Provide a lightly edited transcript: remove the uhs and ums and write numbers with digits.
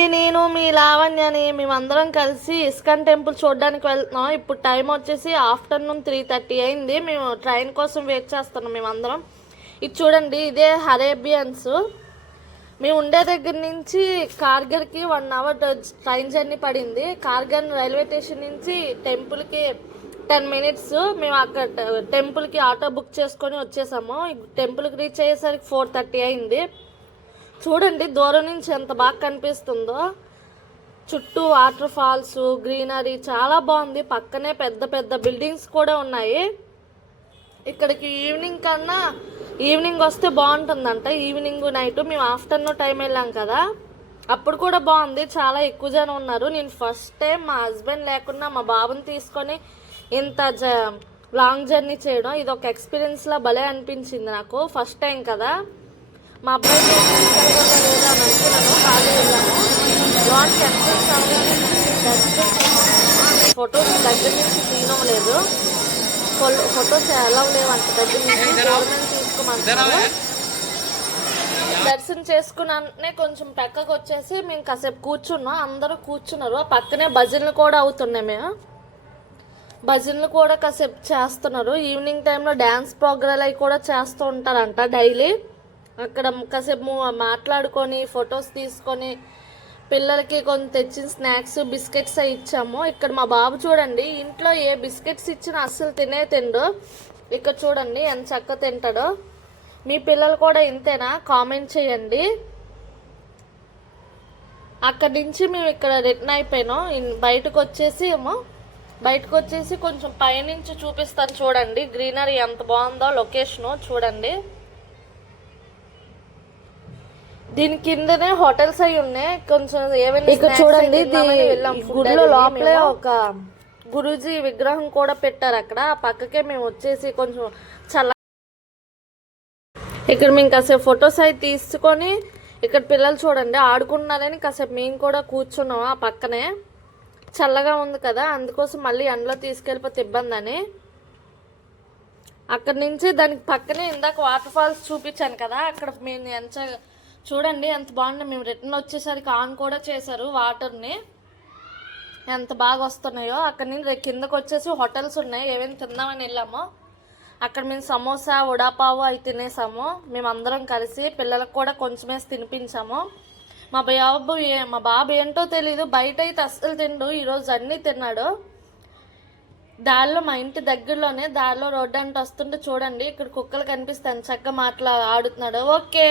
అండి, నేను మీ లావణ్యని మేమందరం కలిసి ఇస్కాన్ టెంపుల్ చూడడానికి వెళ్తున్నాం. ఇప్పుడు టైం వచ్చేసి ఆఫ్టర్నూన్ 3:30 అయింది. మేము ట్రైన్ కోసం వెయిట్ చేస్తున్నాం మేమందరం. ఇది చూడండి, ఇదే అరేబియన్స్. మేము ఉండే దగ్గర నుంచి కార్గర్కి 1 అవర్ ట్రైన్ జర్నీ పడింది. కార్గర్ రైల్వే స్టేషన్ నుంచి టెంపుల్కి 10 మినిట్స్. మేము అక్కడ టెంపుల్కి ఆటో బుక్ చేసుకొని వచ్చేసాము. టెంపుల్కి రీచ్ అయ్యేసరికి 4:30 అయింది. చూడండి దూరం నుంచి ఎంత బాగా కనిపిస్తుందో. చుట్టూ వాటర్ ఫాల్స్, గ్రీనరీ చాలా బాగుంది. పక్కనే పెద్ద పెద్ద బిల్డింగ్స్ కూడా ఉన్నాయి. ఇక్కడికి ఈవినింగ్ వస్తే బాగుంటుందంట. ఈవినింగ్ నైట్ మేము ఆఫ్టర్నూన్ టైం వెళ్ళాం కదా, అప్పుడు కూడా బాగుంది. చాలా ఎక్కువ జనం ఉన్నారు. నేను ఫస్ట్ టైం మా హస్బెండ్ లేకుండా మా బాబుని తీసుకొని ఇంత లాంగ్ జర్నీ చేయడం ఇది ఒక ఎక్స్పీరియన్స్లా భలే అనిపించింది నాకు. ఫస్ట్ టైం కదా. మా అబ్బాయి లేదా అనుకున్నాను, బాగా వెళ్ళాము. లాంగ్ టెంపుల్స్ ఫొటోస్ దగ్గర నుంచి తీయలేదు. ఫొటోస్ ఎలా లేవు అంత దగ్గర నుంచి గవర్నమెంట్ తీసుకోమంటున్నారు. దర్శనం చేసుకున్నానే కొంచెం పక్కకు వచ్చేసి మేము కాసేపు కూర్చున్నాం. అందరూ కూర్చున్నారు. పక్కనే భజనలు కూడా అవుతున్నాయి. మేము భజనలు కూడా కాసేపు చేస్తున్నారు. ఈవినింగ్ టైంలో డ్యాన్స్ ప్రోగ్రాలు అవి కూడా చేస్తూ ఉంటారంట డైలీ. అక్కడ కాసేపు మాట్లాడుకొని ఫొటోస్ తీసుకొని పిల్లలకి కొంచెం తెచ్చిన స్నాక్స్ బిస్కెట్స్ అవి ఇచ్చాము. ఇక్కడ మా బాబు చూడండి, ఇంట్లో ఏ బిస్కెట్స్ ఇచ్చినా అస్సలు తిండు. ఇక్కడ చూడండి ఎంత చక్కగా తింటాడో. మీ పిల్లలు కూడా ఇంతేనా? కామెంట్ చేయండి. అక్కడి నుంచి మేము ఇక్కడ రిటర్న్ అయిపోయినాం. బయటకు వచ్చేసి కొంచెం పైనుంచి చూపిస్తాను చూడండి. గ్రీనరీ ఎంత బాగుందో లొకేషను చూడండి. దీని కిందనే హోటల్స్ అయి ఉన్నాయి. కొంచెం ఏమైనా ఇక్కడ చూడండి, గుడిలో లోపలే ఒక గురూజీ విగ్రహం కూడా పెట్టారు అక్కడ. ఆ పక్కకే మేము వచ్చేసి కొంచెం ఇక్కడ మేము కాసేపు ఫొటోస్ అవి తీసుకొని ఇక్కడ పిల్లలు చూడండి ఆడుకుంటున్నారని కాసేపు మేము కూడా కూర్చున్నాము. ఆ పక్కనే చల్లగా ఉంది కదా, అందుకోసం మళ్ళీ ఎండలో తీసుకెళ్ళిపోతే ఇబ్బంది అని అక్కడి నుంచి దానికి పక్కనే ఇందాక వాటర్ ఫాల్స్ చూపించాను కదా, అక్కడ మేము చూడండి ఎంత బాగుంది. మేము రిటర్న్ వచ్చేసరికి ఆన్ కూడా చేశారు వాటర్ని. ఎంత బాగా వస్తున్నాయో. అక్కడ నుంచి కిందకు వచ్చేసి హోటల్స్ ఉన్నాయి. ఏమేమి తిందామని వెళ్ళాము. అక్కడ మేము సమోసా, వడాపావు అవి తినేసాము. మేమందరం కలిసి పిల్లలకు కూడా కొంచెమేసి తినిపించాము. మా బాబు ఏంటో తెలీదు, బయట అయితే అస్సలు తిండు. ఈరోజు అన్నీ తిన్నాడు. దారిలో మా ఇంటి దగ్గరలోనే దారిలో రోడ్డు అంటే వస్తుంటే చూడండి ఇక్కడ కుక్కలు కనిపిస్తాయి. చక్కగా ఆడుతున్నాడు. ఓకే.